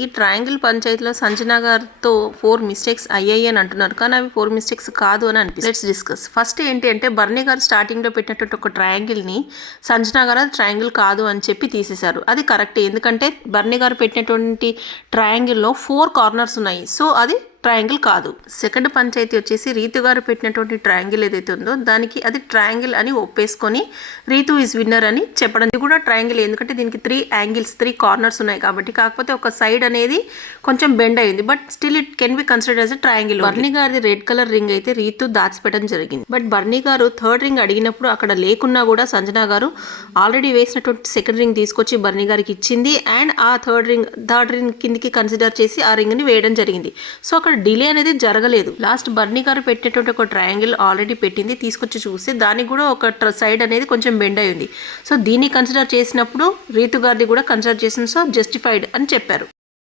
ఈ ట్రయాంగిల్ పంచాయతీలో సంజన గారితో 4 మిస్టేక్స్ అయ్యాయి అని అంటున్నారు, కానీ అవి 4 మిస్టేక్స్ కాదు అని అనిపిస్తుంది. Let's discuss. ఫస్ట్ ఏంటి అంటే బర్నీ గారు స్టార్టింగ్లో పెట్టినటువంటి ఒక ట్రయాంగిల్ని సంజన గారు అది ట్రయాంగిల్ కాదు అని చెప్పి తీసేశారు. అది కరెక్టే, ఎందుకంటే బర్నీ గారు పెట్టినటువంటి ట్రయాంగిల్లో 4 కార్నర్స్ ఉన్నాయి, సో అది ట్రయాంగిల్ కాదు. సెకండ్ పంచాయతీ వచ్చేసి రీతు గారు పెట్టినటువంటి ట్రయాంగిల్ ఏదైతే ఉందో దానికి అది ట్రయాంగిల్ అని ఒప్పేసుకొని రీతు ఈజ్ విన్నర్ అని చెప్పడం. ఇది కూడా ట్రయాంగిల్, ఎందుకంటే దీనికి 3 కార్నర్స్ ఉన్నాయి కాబట్టి. కాకపోతే ఒక సైడ్ అనేది కొంచెం బెండ్ అయింది, but still it can be considered as a triangle. బర్నీ గారిది రెడ్ కలర్ రింగ్ అయితే రీతు దాచిపెట్టడం జరిగింది. బట్ బర్నీ గారు థర్డ్ రింగ్ అడిగినప్పుడు అక్కడ లేకున్నా కూడా సంజన గారు ఆల్రెడీ వేసినటువంటి సెకండ్ రింగ్ తీసుకొచ్చి బర్నీ గారికి ఇచ్చింది, అండ్ ఆ థర్డ్ రింగ్ కిందికి కన్సిడర్ చేసి ఆ రింగ్ ని వేయడం జరిగింది. సో అక్కడ డిలే అనేది జరగలేదు. లాస్ట్ బర్నీ గారు పెట్టేటువంటి ఒక ట్రయాంగిల్ ఆల్రెడీ పెట్టింది, తీసుకొచ్చి చూస్తే దానికి కూడా ఒక సైడ్ అనేది కొంచెం బెండ్ అయింది. సో దీన్ని కన్సిడర్ చేసినప్పుడు రీతు గారిది కూడా కన్సిడర్ చేసింది, సో జస్టిఫైడ్ అని చెప్పారు.